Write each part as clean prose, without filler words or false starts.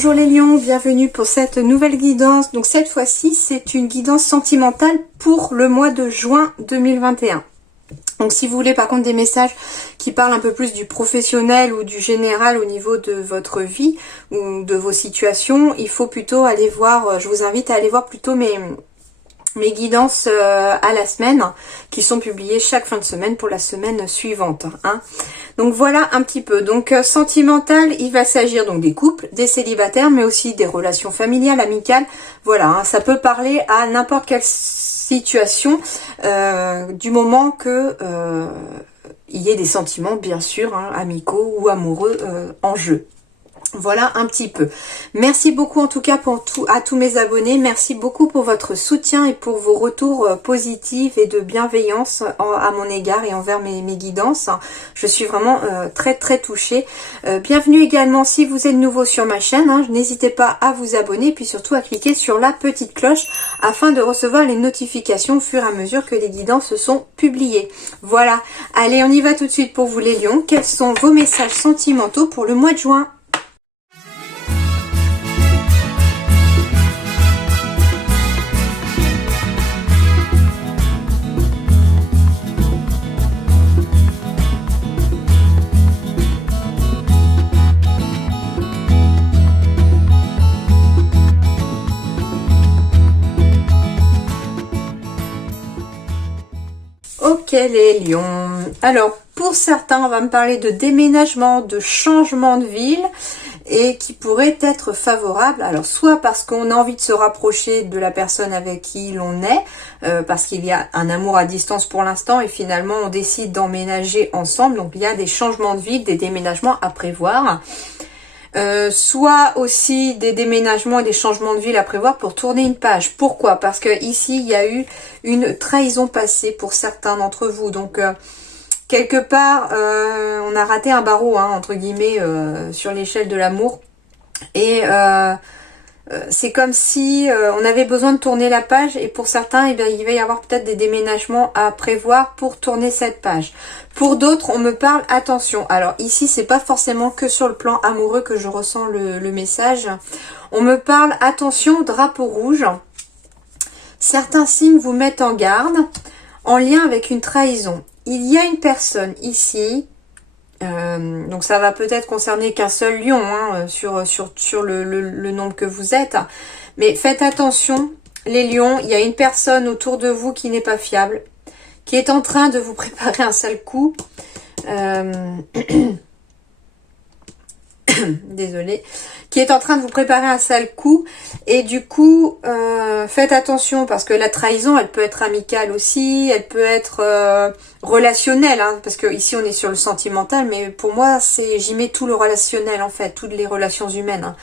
Bonjour les lions, bienvenue pour cette nouvelle guidance. Donc cette fois-ci, c'est une guidance sentimentale pour le mois de juin 2021. Donc si vous voulez par contre des messages qui parlent un peu plus du professionnel ou du général au niveau de votre vie ou de vos situations, il faut plutôt aller voir, je vous invite à aller voir plutôt mes guidances à la semaine qui sont publiées chaque fin de semaine pour la semaine suivante. Hein. Donc voilà un petit peu. Donc sentimental, il va s'agir donc des couples, des célibataires, mais aussi des relations familiales, amicales. Voilà, hein, ça peut parler à n'importe quelle situation du moment que il y ait des sentiments bien sûr, hein, amicaux ou amoureux en jeu. Voilà un petit peu. Merci beaucoup en tout cas à tous mes abonnés. Merci beaucoup pour votre soutien et pour vos retours positifs et de bienveillance à mon égard et envers mes guidances. Je suis vraiment très touchée. Bienvenue également si vous êtes nouveau sur ma chaîne. Hein, n'hésitez pas à vous abonner et puis surtout à cliquer sur la petite cloche afin de recevoir les notifications au fur et à mesure que les guidances sont publiées. Voilà. Allez, on y va tout de suite pour vous les lions. Quels sont vos messages sentimentaux pour le mois de juin ? Ok les lions, alors pour certains on va me parler de déménagement, de changement de ville et qui pourrait être favorable, alors soit parce qu'on a envie de se rapprocher de la personne avec qui l'on est, parce qu'il y a un amour à distance pour l'instant et finalement on décide d'emménager ensemble, donc il y a des changements de ville, des déménagements à prévoir. Soit aussi des déménagements et des changements de ville à prévoir pour tourner une page. Pourquoi? Parce que ici il y a eu une trahison passée pour certains d'entre vous. Donc quelque part on a raté un barreau, hein, entre guillemets, sur l'échelle de l'amour. Et c'est comme si on avait besoin de tourner la page et pour certains, eh bien, il va y avoir peut-être des déménagements à prévoir pour tourner cette page. Pour d'autres, on me parle attention. Alors ici, c'est pas forcément que sur le plan amoureux que je ressens le message. On me parle attention, drapeau rouge. Certains signes vous mettent en garde en lien avec une trahison. Il y a une personne ici. Donc ça va peut-être concerner qu'un seul lion, hein, sur le nombre que vous êtes, mais faites attention les lions, il y a une personne autour de vous qui n'est pas fiable, qui est en train de vous préparer un sale coup. Désolée, qui est en train de vous préparer un sale coup et du coup faites attention parce que la trahison elle peut être amicale aussi, elle peut être relationnelle, hein, parce que ici on est sur le sentimental, mais pour moi c'est j'y mets tout le relationnel en fait, toutes les relations humaines, hein.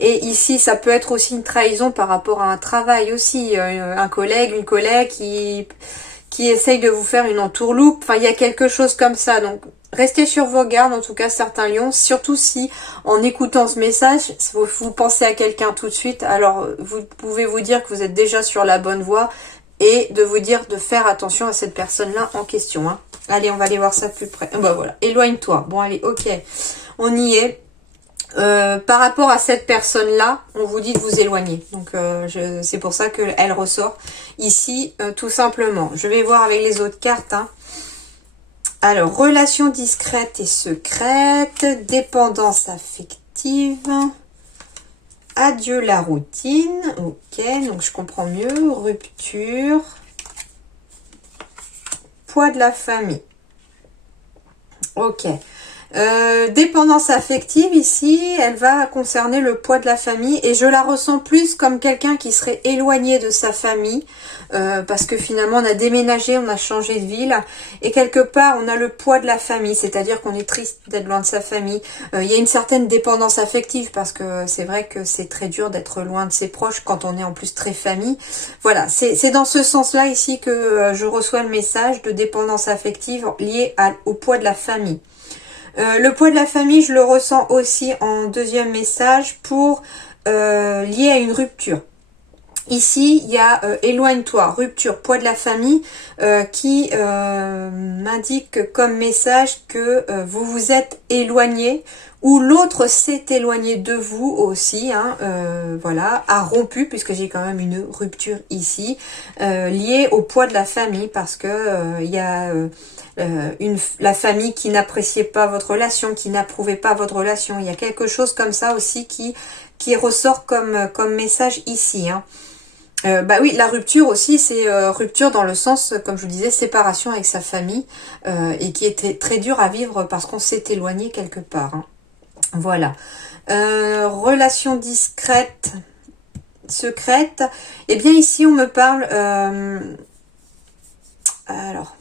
Et ici ça peut être aussi une trahison par rapport à un travail aussi, un collègue, une collègue qui essaye de vous faire une entourloupe, enfin il y a quelque chose comme ça, donc restez sur vos gardes, en tout cas certains lions, surtout si en écoutant ce message, vous pensez à quelqu'un tout de suite, alors vous pouvez vous dire que vous êtes déjà sur la bonne voie et de vous dire de faire attention à cette personne-là en question. Hein. Allez, on va aller voir ça plus près. Bah voilà, éloigne-toi. Bon allez, ok, on y est. Par rapport à cette personne-là, on vous dit de vous éloigner. Donc c'est pour ça qu'elle ressort ici, tout simplement. Je vais voir avec les autres cartes, hein. Alors, relation discrète et secrète, dépendance affective, adieu la routine, ok, donc je comprends mieux, rupture, poids de la famille, ok. Dépendance affective ici, elle va concerner le poids de la famille et je la ressens plus comme quelqu'un qui serait éloigné de sa famille parce que finalement on a déménagé, on a changé de ville et quelque part on a le poids de la famille, c'est-à-dire qu'on est triste d'être loin de sa famille. Il y a une certaine dépendance affective parce que c'est vrai que c'est très dur d'être loin de ses proches quand on est en plus très famille. Voilà, c'est dans ce sens-là ici que je reçois le message de dépendance affective liée au poids de la famille. Le poids de la famille, je le ressens aussi en deuxième message pour lié à une rupture. Ici, il y a éloigne-toi, rupture, poids de la famille qui m'indique comme message que vous vous êtes éloigné ou l'autre s'est éloigné de vous aussi, hein, voilà, a rompu, puisque j'ai quand même une rupture ici, liée au poids de la famille, parce que il y a la famille qui n'appréciait pas votre relation, qui n'approuvait pas votre relation. Il y a quelque chose comme ça aussi qui ressort comme message ici, hein. Bah oui, la rupture aussi, c'est rupture dans le sens, comme je vous disais, séparation avec sa famille, et qui était très dur à vivre parce qu'on s'est éloigné quelque part, hein. Voilà. Relation discrète, secrète. Eh bien ici, on me parle... alors,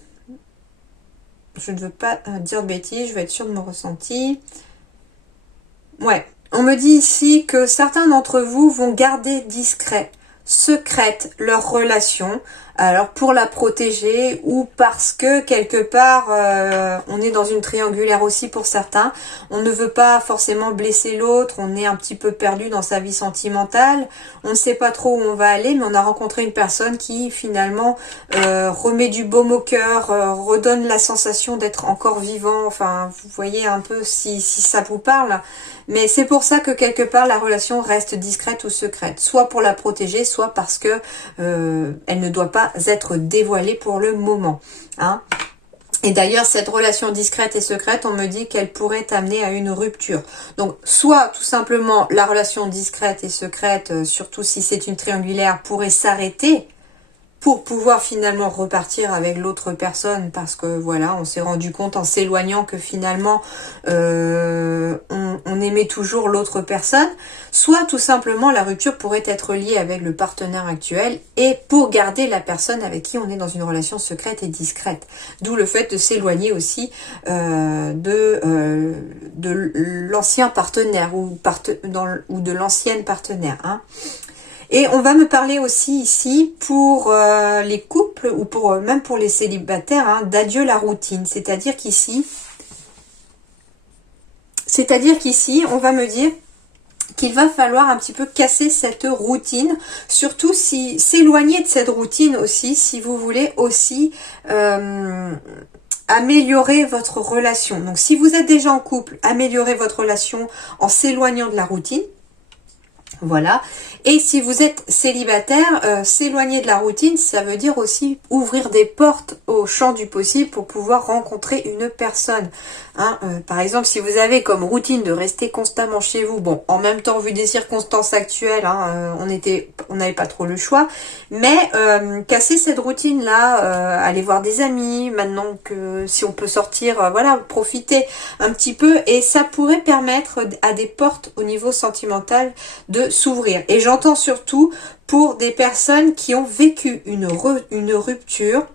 je ne veux pas dire de bêtises, je vais être sûre de mon ressenti. Ouais, on me dit ici que certains d'entre vous vont garder discret, secrète leur relation, alors pour la protéger ou parce que quelque part on est dans une triangulaire aussi pour certains, on ne veut pas forcément blesser l'autre, on est un petit peu perdu dans sa vie sentimentale, on ne sait pas trop où on va aller, mais on a rencontré une personne qui finalement remet du baume au cœur, redonne la sensation d'être encore vivant, enfin vous voyez un peu si ça vous parle. Mais c'est pour ça que quelque part la relation reste discrète ou secrète, soit pour la protéger, soit parce que elle ne doit pas être dévoilée pour le moment, hein. Et d'ailleurs, cette relation discrète et secrète, on me dit qu'elle pourrait amener à une rupture. Donc, soit tout simplement la relation discrète et secrète, surtout si c'est une triangulaire, pourrait s'arrêter pour pouvoir finalement repartir avec l'autre personne, parce que voilà, on s'est rendu compte en s'éloignant que finalement on aimait toujours l'autre personne, soit tout simplement la rupture pourrait être liée avec le partenaire actuel et pour garder la personne avec qui on est dans une relation secrète et discrète, d'où le fait de s'éloigner aussi de l'ancien partenaire ou de l'ancienne partenaire, hein. Et on va me parler aussi ici pour les couples ou pour même pour les célibataires, hein, d'adieu la routine. C'est-à-dire qu'ici, on va me dire qu'il va falloir un petit peu casser cette routine, surtout si s'éloigner de cette routine aussi, si vous voulez aussi améliorer votre relation. Donc si vous êtes déjà en couple, améliorez votre relation en s'éloignant de la routine. Voilà. Et si vous êtes célibataire, s'éloigner de la routine, ça veut dire aussi ouvrir des portes au champ du possible pour pouvoir rencontrer une personne, hein. Par exemple, si vous avez comme routine de rester constamment chez vous, bon, en même temps, vu des circonstances actuelles, hein, on n'avait pas trop le choix, mais casser cette routine-là, aller voir des amis, maintenant que si on peut sortir, voilà, profiter un petit peu, et ça pourrait permettre à des portes au niveau sentimental de s'ouvrir. Et j'entends surtout pour des personnes qui ont vécu une rupture,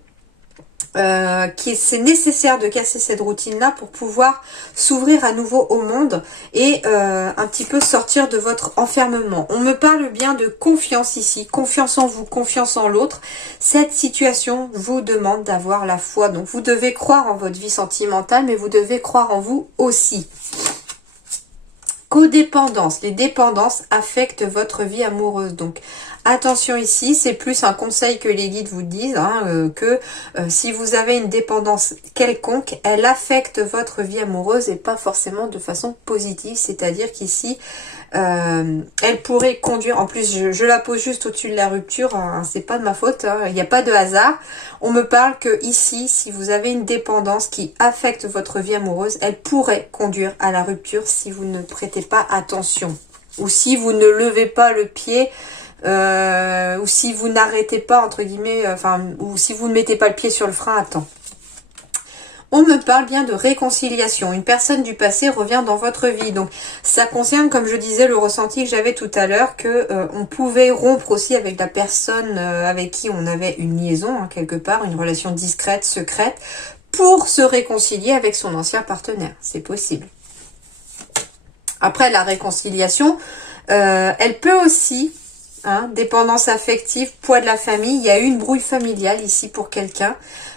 c'est nécessaire de casser cette routine-là pour pouvoir s'ouvrir à nouveau au monde et un petit peu sortir de votre enfermement. On me parle bien de confiance ici, confiance en vous, confiance en l'autre. Cette situation vous demande d'avoir la foi. Donc vous devez croire en votre vie sentimentale, mais vous devez croire en vous aussi. Codépendance. Les dépendances affectent votre vie amoureuse. Donc, attention ici, c'est plus un conseil que les guides vous disent, hein, que si vous avez une dépendance quelconque, elle affecte votre vie amoureuse et pas forcément de façon positive. C'est-à-dire qu'ici, elle pourrait conduire, en plus je la pose juste au-dessus de la rupture, hein, c'est pas de ma faute, hein, il n'y a pas de hasard. On me parle que ici, si vous avez une dépendance qui affecte votre vie amoureuse, elle pourrait conduire à la rupture si vous ne prêtez pas attention, ou si vous ne levez pas le pied, ou si vous n'arrêtez pas, entre guillemets, ou si vous ne mettez pas le pied sur le frein à temps. On me parle bien de réconciliation. Une personne du passé revient dans votre vie. Donc, ça concerne, comme je disais, le ressenti que j'avais tout à l'heure, que on pouvait rompre aussi avec la personne avec qui on avait une liaison, hein, quelque part, une relation discrète, secrète, pour se réconcilier avec son ancien partenaire. C'est possible. Après, la réconciliation, elle peut aussi... Hein, dépendance affective, poids de la famille, il y a eu une brouille familiale ici pour quelqu'un,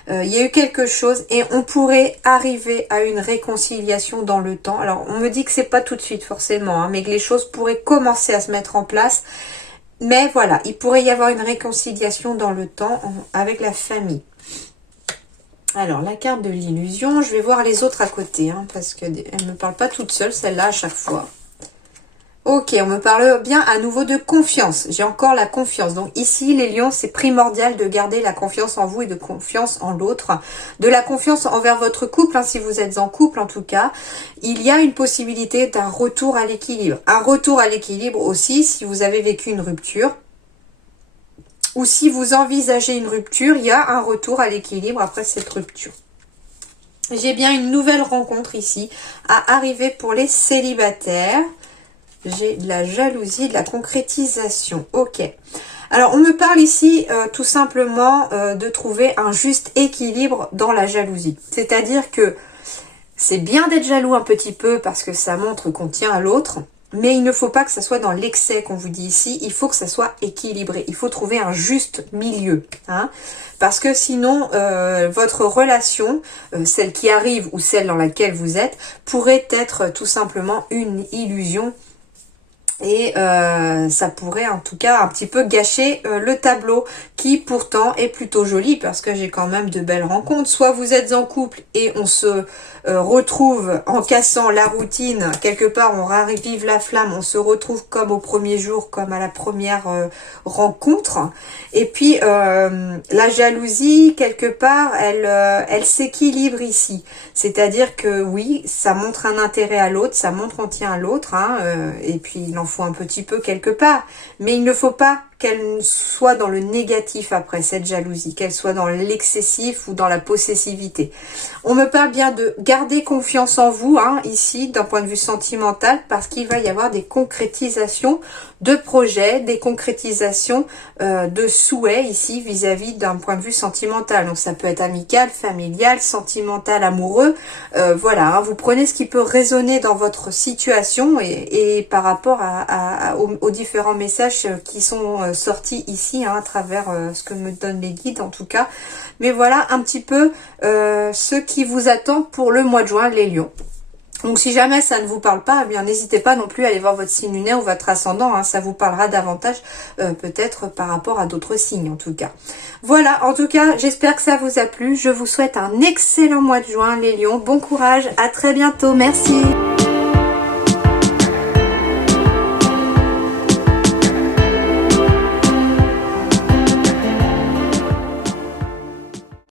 il y a eu quelque chose et on pourrait arriver à une réconciliation dans le temps. Alors on me dit que c'est pas tout de suite forcément, hein, mais que les choses pourraient commencer à se mettre en place Mais voilà, il pourrait y avoir une réconciliation dans le temps avec la famille. Alors, la carte de l'illusion, je vais voir les autres à côté, hein, parce qu'elle ne me parle pas toute seule, celle-là, à chaque fois. Ok, on me parle bien à nouveau de confiance. J'ai encore la confiance. Donc ici, les lions, c'est primordial de garder la confiance en vous et de confiance en l'autre. De la confiance envers votre couple, hein, si vous êtes en couple en tout cas. Il y a une possibilité d'un retour à l'équilibre. Un retour à l'équilibre aussi si vous avez vécu une rupture. Ou si vous envisagez une rupture, il y a un retour à l'équilibre après cette rupture. J'ai bien une nouvelle rencontre ici à arriver pour les célibataires. J'ai de la jalousie, de la concrétisation. Ok. Alors, on me parle ici tout simplement de trouver un juste équilibre dans la jalousie. C'est-à-dire que c'est bien d'être jaloux un petit peu parce que ça montre qu'on tient à l'autre. Mais il ne faut pas que ça soit dans l'excès qu'on vous dit ici. Il faut que ça soit équilibré. Il faut trouver un juste milieu. Hein, parce que sinon, votre relation, celle qui arrive ou celle dans laquelle vous êtes, pourrait être tout simplement une illusion. Et ça pourrait en tout cas un petit peu gâcher le tableau qui pourtant est plutôt joli parce que j'ai quand même de belles rencontres. Soit vous êtes en couple et on se retrouve en cassant la routine, quelque part on ravive la flamme, on se retrouve comme au premier jour, comme à la première rencontre. Et puis la jalousie, quelque part, elle s'équilibre ici. C'est-à-dire que oui, ça montre un intérêt à l'autre, ça montre qu'on tient à l'autre, hein, et puis il en faut un petit peu quelque part. Mais il ne faut pas qu'elle soit dans le négatif après cette jalousie, qu'elle soit dans l'excessif ou dans la possessivité. On me parle bien de garder confiance en vous, hein, ici, d'un point de vue sentimental, parce qu'il va y avoir des concrétisations de projets, des concrétisations de souhaits ici vis-à-vis d'un point de vue sentimental. Donc ça peut être amical, familial, sentimental, amoureux. Voilà, hein, vous prenez ce qui peut résonner dans votre situation et par rapport aux différents messages qui sont sortis ici, hein, à travers ce que me donnent les guides en tout cas. Mais voilà un petit peu ce qui vous attend pour le mois de juin, les lions. Donc si jamais ça ne vous parle pas, eh bien n'hésitez pas non plus à aller voir votre signe lunaire ou votre ascendant, hein, ça vous parlera davantage peut-être par rapport à d'autres signes en tout cas. Voilà, en tout cas j'espère que ça vous a plu, je vous souhaite un excellent mois de juin les lions, bon courage, à très bientôt, merci.